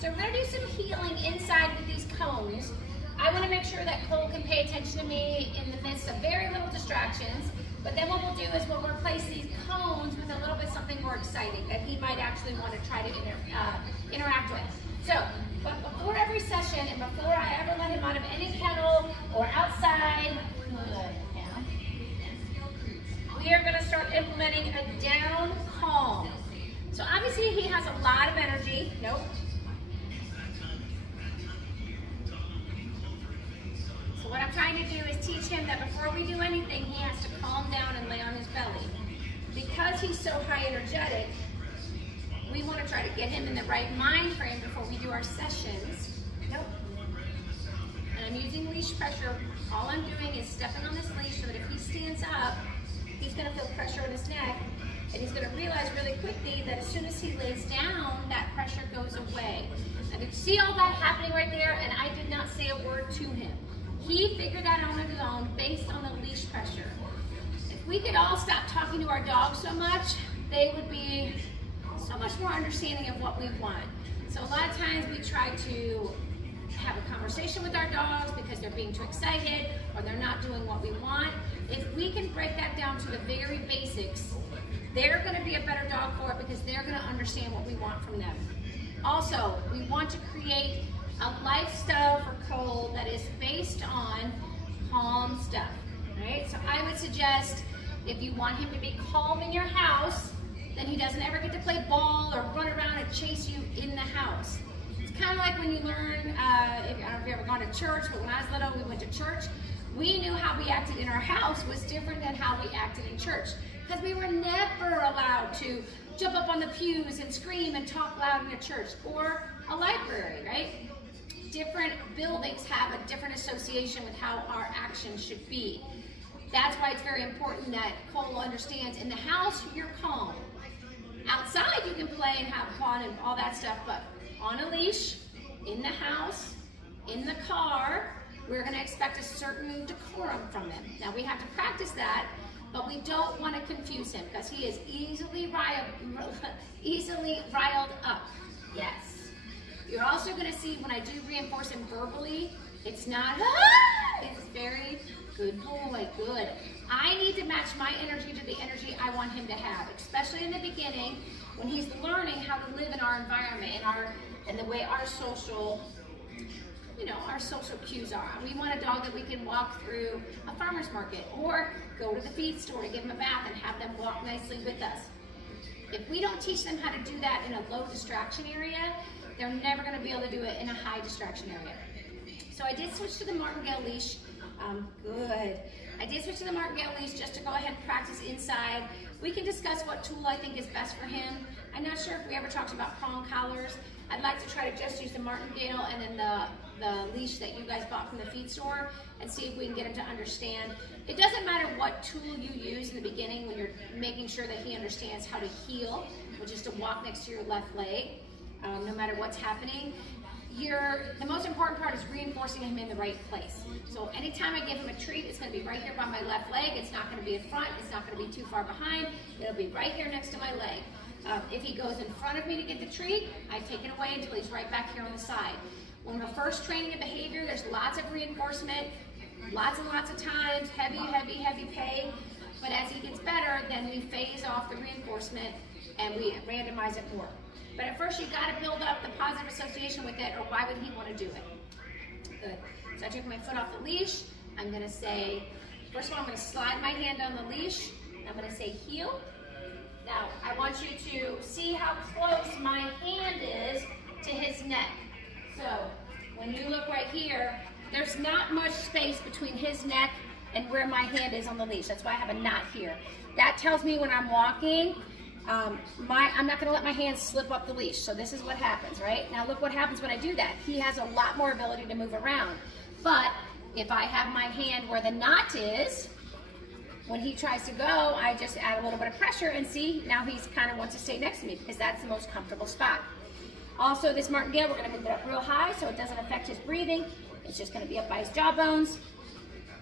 So we're gonna do some healing inside with these cones. I wanna make sure that Cole can pay attention to me in the midst of very little distractions, but then what we'll do is we'll replace these cones with a little bit something more exciting that he might actually wanna try to interact with. So, but before every session and before I ever let him out of any kennel or outside, we are gonna start implementing a down calm. So obviously he has a lot of energy. Nope. So what I'm trying to do is teach him that before we do anything, he has to calm down and lay on his belly. Because he's so high energetic, we want to try to get him in the right mind frame before we do our sessions. Nope. And I'm using leash pressure. All I'm doing is stepping on this leash so that if he stands up, he's going to feel pressure on his neck, and he's going to realize really quickly that as soon as he lays down, that pressure goes away. And you see all that happening right there, and I did not say a word to him. He figured that out on his own based on the leash pressure. If we could all stop talking to our dogs so much, they would be so much more understanding of what we want. So a lot of times we try to have a conversation with our dogs because they're being too excited or they're not doing what we want. If we can break that down to the very basics, they're going to be a better dog for it because they're going to understand what we want from them. Also, we want to create a lifestyle for Cole that is based on calm stuff, right? So I would suggest if you want him to be calm in your house, then he doesn't ever get to play ball or run around and chase you in the house. It's kind of like when you learn, I don't know if you've ever gone to church, but when I was little, we went to church. We knew how we acted in our house was different than how we acted in church because we were never allowed to jump up on the pews and scream and talk loud in a church or a library, right? Different buildings have a different association with how our actions should be. That's why it's very important that Cole understands in the house, you're calm. Outside, you can play and have fun and all that stuff, but on a leash, in the house, in the car, we're going to expect a certain decorum from him. Now, we have to practice that, but we don't want to confuse him because he is easily riled up. Yes. You're also going to see when I do reinforce him verbally, it's not, it's very good boy, good. I need to match my energy to the energy I want him to have, especially in the beginning when he's learning how to live in our environment and the way our social, our social cues are. We want a dog that we can walk through a farmer's market or go to the feed store to give them a bath and have them walk nicely with us. If we don't teach them how to do that in a low distraction area, they're never going to be able to do it in a high distraction area. So I did switch to the martingale leash. Good. I did switch to the martingale leash just to go ahead and practice inside. We can discuss what tool I think is best for him. I'm not sure if we ever talked about prong collars. I'd like to try to just use the martingale and then the leash that you guys bought from the feed store and see if we can get him to understand. It doesn't matter what tool you use in the beginning when you're making sure that he understands how to heel, which is to walk next to your left leg, no matter what's happening. The most important part is reinforcing him in the right place. So anytime I give him a treat, it's going to be right here by my left leg. It's not going to be in front. It's not going to be too far behind. It'll be right here next to my leg. If he goes in front of me to get the treat, I take it away until he's right back here on the side. When we're first training a behavior, there's lots of reinforcement, lots and lots of times, heavy, heavy, heavy pay. But as he gets better, then we phase off the reinforcement and we randomize it more. But at first, you got to build up the positive association with it, or why would he want to do it? Good. So I took my foot off the leash. I'm going to say, first of all, I'm going to slide my hand on the leash. I'm going to say heel. Now, I want you to see how close my hand is to his neck. So when you look right here, there's not much space between his neck and where my hand is on the leash. That's why I have a knot here. That tells me when I'm walking, I'm not going to let my hand slip up the leash. So this is what happens, right? Now look what happens when I do that. He has a lot more ability to move around. But if I have my hand where the knot is, when he tries to go, I just add a little bit of pressure and see, now he's kind of wants to stay next to me because that's the most comfortable spot. Also, this martingale, we're going to move it up real high so it doesn't affect his breathing. It's just going to be up by his jawbones.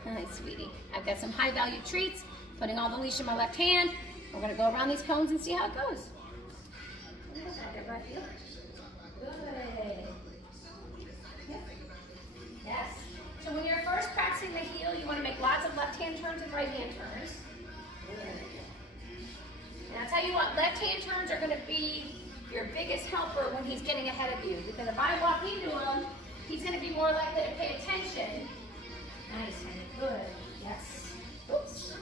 All right, sweetie. I've got some high value treats, putting all the leash in my left hand. We're going to go around these cones and see how it goes. Good. your biggest helper when he's getting ahead of you. Because if I walk into him, he's going to be more likely to pay attention. Nice, honey. Good. Yes. Oops.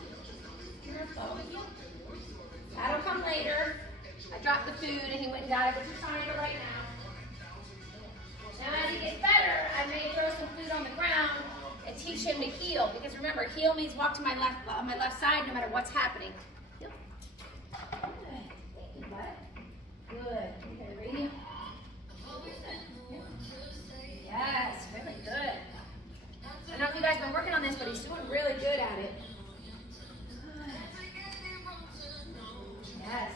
Careful. That'll come later. I dropped the food and he went and got it, which is fine for right now. Now as he gets better, I may throw some food on the ground and teach him to heel. Because remember, heel means walk to my left side no matter what's happening. Heel. Good. Good. Okay, ready? Yes, really good. I don't know if you guys have been working on this, but he's doing really good at it. Yes.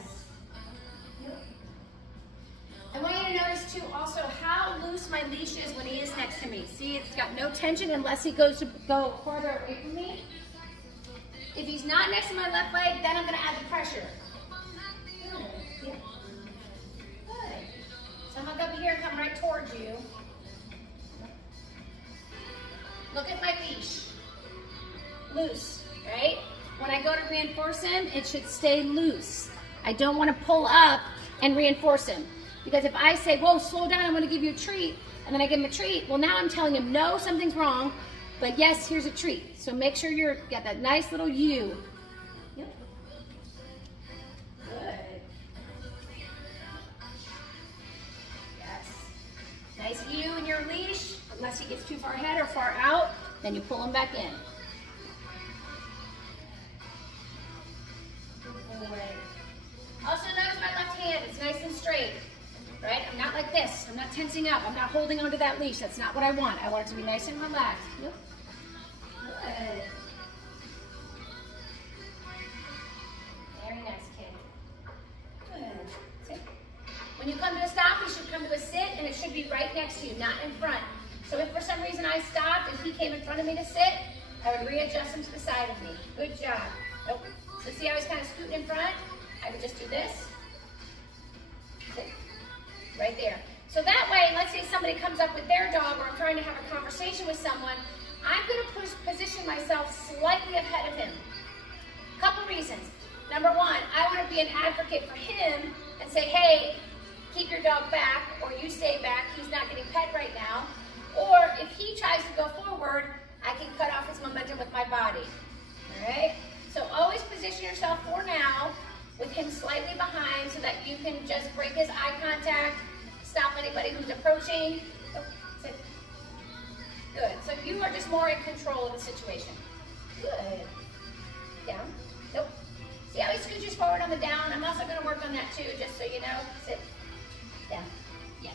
I want you to notice too also how loose my leash is when he is next to me. See, it's got no tension unless he goes to go farther away from me. If he's not next to my left leg, then I'm going to add the pressure. Good. Yeah. Good. So I'm going to go over here and come right towards you. Look at my leash. Loose, right? When I go to reinforce him, it should stay loose. I don't want to pull up and reinforce him. Because if I say, whoa, slow down, I'm going to give you a treat, and then I give him a treat, well, now I'm telling him, no, something's wrong, but yes, here's a treat. So make sure you've got that nice little U. Yep. Good. Yes. Nice U in your leash. Unless he gets too far ahead or far out, then you pull him back in. Good boy. Also notice my left hand, it's nice and straight. Right? I'm not like this. I'm not tensing up. I'm not holding onto that leash. That's not what I want. I want it to be nice and relaxed. Yep. Good. Very nice, kid. Good. Sit. When you come to a stop, you should come to a sit, and it should be right next to you, not in front. So if for some reason I stopped and he came in front of me to sit, I would readjust him to the side of me. Good job. Nope. So see how he's kind of scooting in front? I would just do this. Sit. Right there. So that way, let's say somebody comes up with their dog or I'm trying to have a conversation with someone, I'm going to position myself slightly ahead of him. Couple reasons. Number one, I want to be an advocate for him and say, hey, keep your dog back or you stay back. He's not getting pet right now. Or if he tries to go forward, I can cut off his momentum with my body. All right? So always position yourself for now with him slightly behind so that you can just break his eye contact, stop anybody who's approaching. Oh, sit. Good. So you are just more in control of the situation. Good. Down. Nope. See how he scooches forward on the down? I'm also going to work on that too, just so you know. Sit. Down. Yes.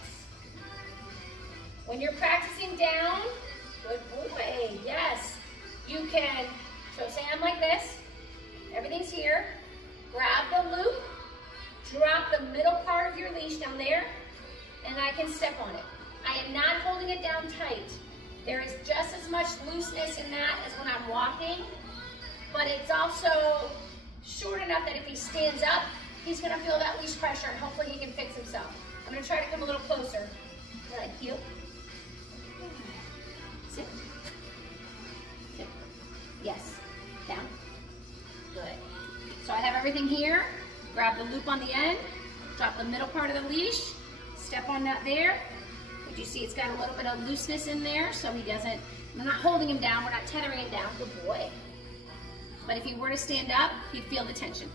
When you're practicing down, good boy. Yes. You can, so say I'm like this. Everything's here. Grab the loop, drop the middle part of your leash down there, and I can step on it. I am not holding it down tight. There is just as much looseness in that as when I'm walking, but it's also short enough that if he stands up, he's gonna feel that leash pressure and hopefully he can fix himself. I'm gonna try to come a little closer. Good, heel. Sit. Sit. Yes, down. Good. So I have everything here. Grab the loop on the end, drop the middle part of the leash, step on that there. But you see it's got a little bit of looseness in there so he doesn't, I'm not holding him down, we're not tethering him down, good boy. But if he were to stand up, he'd feel the tension.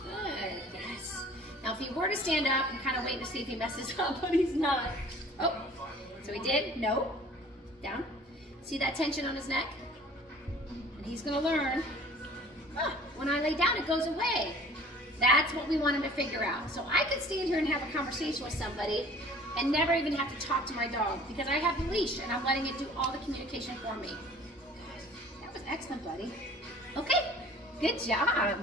Good, yes. Now if he were to stand up, I'm kind of waiting to see if he messes up, but he's not. Oh, so he did, no, down. See that tension on his neck? And he's gonna learn, when I lay down, it goes away. That's what we want him to figure out. So I could stand here and have a conversation with somebody and never even have to talk to my dog because I have the leash and I'm letting it do all the communication for me. That was excellent, buddy. Okay, good job.